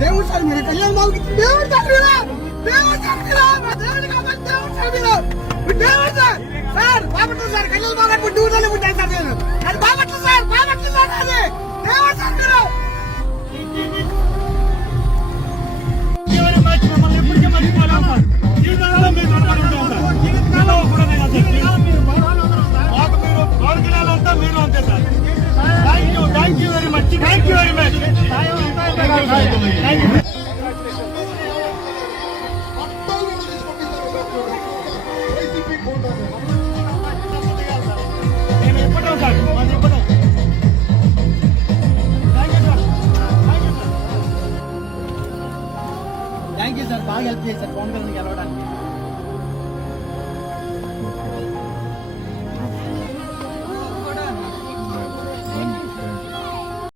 దేవుడు సార్ మీరు కళ్యాణ్ బాబు దేవుడు సార్ దేవుడు సార్ దేవుడు కాబట్టి దేవుడు సార్ మీరు దేవుడు sir sir బాబట్టు sir Kalyan Babu గారు డ్యూటీలో ఉంటాయి సార్ నేను అది బాబట్టు సార్ అది దేవుడు సార్ మీరు Thank you very much. Thank you very much. Thank you sir. బాగా హెల్ప్ చేశారు పవన్ కళ్యాణ్ గెలవడానికి.